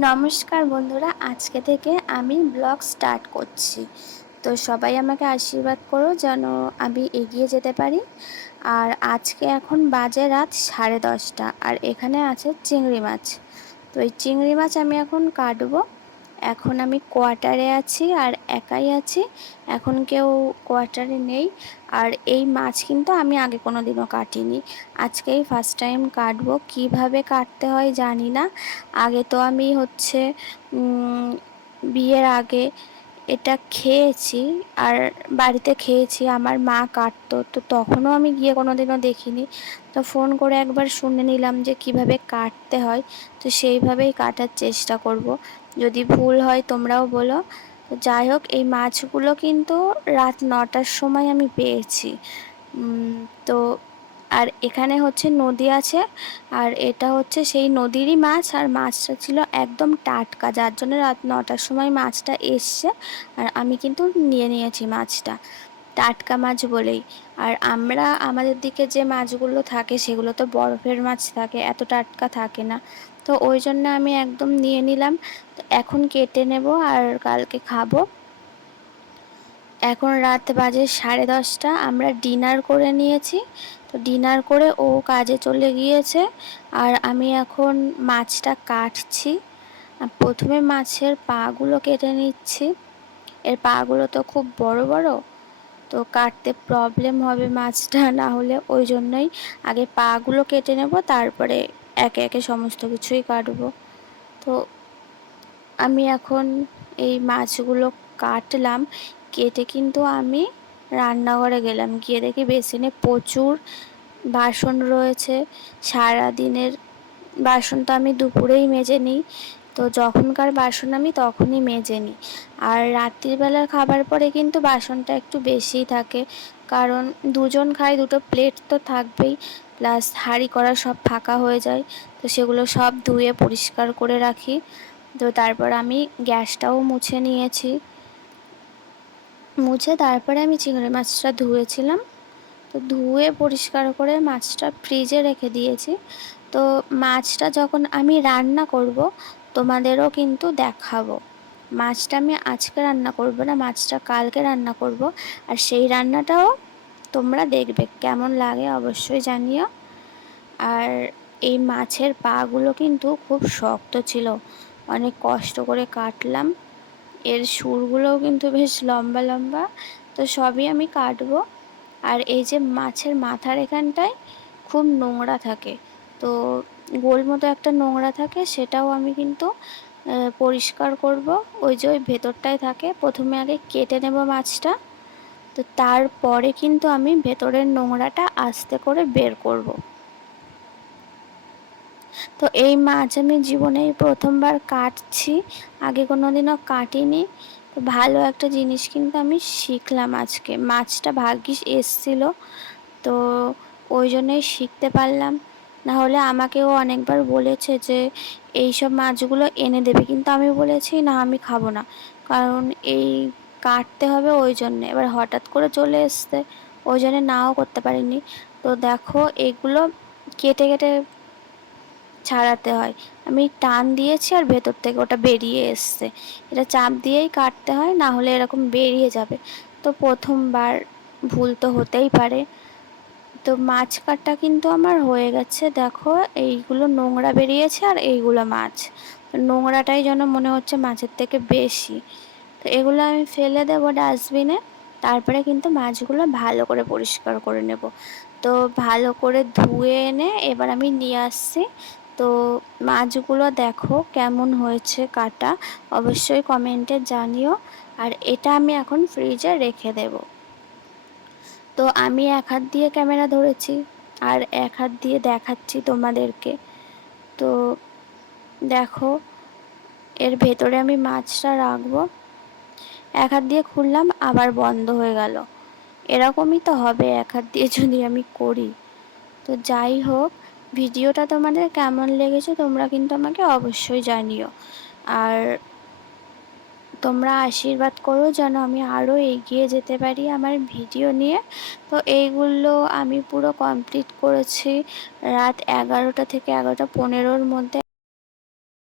নমস্কার বন্ধুরা, আজকে থেকে আমি ব্লগ স্টার্ট করছি। তো সবাই আমাকে আশীর্বাদ করো যেন আমি এগিয়ে যেতে পারি। আর আজকে এখন বাজে রাত 10:30, আর এখানে আছে চিংড়ি মাছ। তো এই চিংড়ি মাছ আমি এখন কাটবো। এখন আমি কোয়ার্টারে আছি আর একাই আছি, এখন কেউ কোয়ার্টারে নেই। আর এই মাছ কিন্তু আমি আগে কোনো দিনও কাটিনি, আজকেই ফার্স্ট টাইম কাটবো। কিভাবে কাটতে হয় জানি না। আগে তো আমি বিয়ের আগে এটা খেয়েছি, আর বাড়িতে খেয়েছি, আমার মা কাটতো, তো তখনও আমি গিয়ে কোনোদিনও দেখিনি। তো ফোন করে একবার শুনে নিলাম যে কিভাবে কাটতে হয়, তো সেইভাবেই কাটার চেষ্টা করব। যদি ভুল হয় তোমরাও বলো। তো যাই হোক, এই মাছগুলো কিন্তু রাত 9টার সময় আমি পেয়েছি। তো আর এখানে হচ্ছে নদী আছে, আর এটা হচ্ছে সেই নদীরই মাছ, আর মাছটা ছিল একদম টাটকা, যার জন্য রাত 9টার সময় মাছটা এসছে। আর আমি কিন্তু নিয়ে নিয়েছি মাছটা, টাটকা মাছ বলেই। আর আমাদের দিকে যে মাছগুলো থাকে সেগুলো তো বরফের মাছ থাকে, এত টাটকা থাকে না। তো ওই জন্য আমি একদম নিয়ে নিলাম। তো এখন কেটে নেব আর কালকে খাবো। এখন রাত বাজে 10:30, আমরা ডিনার করে নিয়েছি। তো ডিনার করে ও কাজে চলে গিয়েছে, আর আমি এখন মাছটা কাটছি। প্রথমে মাছের পাগুলো কেটে নিচ্ছি। এর পাগুলো তো খুব বড় বড়, তো কাটতে প্রবলেম হবে মাছটা, না হলে ওই জন্যই আগে পাগুলো কেটে নেব, তারপরে একে একে সমস্ত কিছুই কাটবো। তো আমি এখন এই মাছগুলো কাটলাম, কেটে কিন্তু আমি রান্নাঘরে গেলাম। গিয়ে দেখি বেসিনে প্রচুর বাসন রয়েছে। সারা দিনের বাসন তো আমি দুপুরেই মেজে নিই, তো যখনকার বাসন আমি তখনই মেজে নিই। আর রাত্রিবেলার খাবার পরে কিন্তু বাসনটা একটু বেশিই থাকে, কারণ দুজন খাই, দুটো প্লেট তো থাকবেই, প্লাস হাঁড়ি কড়া সব ফাঁকা হয়ে যায়। তো সেগুলো সব ধুয়ে পরিষ্কার করে রাখি। তো তারপর আমি গ্যাসটাও মুছে নিয়েছি। মুছে তারপরে আমি চিংড়ি মাছটা ধুয়েছিলাম। তো ধুয়ে পরিষ্কার করে মাছটা ফ্রিজে রেখে দিয়েছি। তো মাছটা যখন আমি রান্না করব তোমাদেরও কিন্তু দেখাবো। মাছটা আমি আজকে রান্না করব না, মাছটা কালকে রান্না করব। আর সেই রান্নাটাও তোমরা দেখবে, কেমন লাগে অবশ্যই জানিও। আর এই মাছের পাগুলো কিন্তু খুব শক্ত ছিল, অনেক কষ্ট করে কাটলাম। এর সুরগুলোও কিন্তু বেশ লম্বা লম্বা। তো সবই আমি কাটবো। আর এই যে মাছের মাথার এখানটায় খুব নোংরা থাকে, তো গোল মতো একটা নোংরা থাকে, সেটাও আমি কিন্তু পরিষ্কার করব। ওই যে ওই ভেতরটায় থাকে, প্রথমে আগে কেটে নেব মাছটা, তো তারপরে কিন্তু আমি ভেতরের নোংরাটা আস্তে করে বের করব। তো এই মাছ আমি জীবনেই প্রথমবার কাটছি, আগে কোনোদিনও কাটিনি। তো ভালো একটা জিনিস কিন্তু আমি শিখলাম আজকে, মাছটা ভাগ্যিস এসছিল, তো ওই জন্যই শিখতে পারলাম। না হলে আমাকেও অনেকবার বলেছে যে এই সব মাছগুলো এনে দেবে, কিন্তু আমি বলেছি না, আমি খাবো না, কারণ এই কাটতে হবে ওই জন্যে। এবার হঠাৎ করে চলে এসছে, ওই জন্যে নাও করতে পারিনি। তো দেখো, এগুলো কেটে কেটে ছাড়াতে হয়। আমি টান দিয়েছি আর ভেতর থেকে ওটা বেরিয়ে এসছে। এটা চাপ দিয়েই কাটতে হয়, না হলে এরকম বেরিয়ে যাবে। তো প্রথমবার ভুল তো হতেই পারে। তো মাছ কাটা কিন্তু আমার হয়ে গেছে। দেখো, এইগুলো নোংরা বেরিয়েছে আর এইগুলো মাছ, তো নোংরাটাই যেন মনে হচ্ছে মাছের থেকে বেশি। তো এগুলো আমি ফেলে দেবো ডাস্টবিনে। তারপরে কিন্তু মাছগুলো ভালো করে পরিষ্কার করে নেব। তো ভালো করে ধুয়ে এনে এবার আমি নিয়ে আসছি। তো মাছগুলো দেখো কেমন হয়েছে কাটা, অবশ্যই কমেন্টে জানিও। আর এটা আমি এখন ফ্রিজে রেখে দেব। তো আমি এক হাত দিয়ে ক্যামেরা ধরেছি আর এক হাত দিয়ে দেখাচ্ছি তোমাদেরকে। তো দেখো, এর ভেতরে আমি মাছটা রাখবো। এক হাত দিয়ে খুললাম, আবার বন্ধ হয়ে গেল। এরকমই তো হবে এক হাত দিয়ে যদি আমি করি। তো যাই হোক, ভিডিওটা তোমাদের কেমন লেগেছে তোমরা কিন্তু আমাকে অবশ্যই জানিও। আর তোমরা আশীর্বাদ করো যেন আমি আরও এগিয়ে যেতে পারি আমার ভিডিও নিয়ে। তো এইগুলো আমি পুরো কমপ্লিট করেছি রাত 11টা থেকে 11টা 15-র মধ্যে।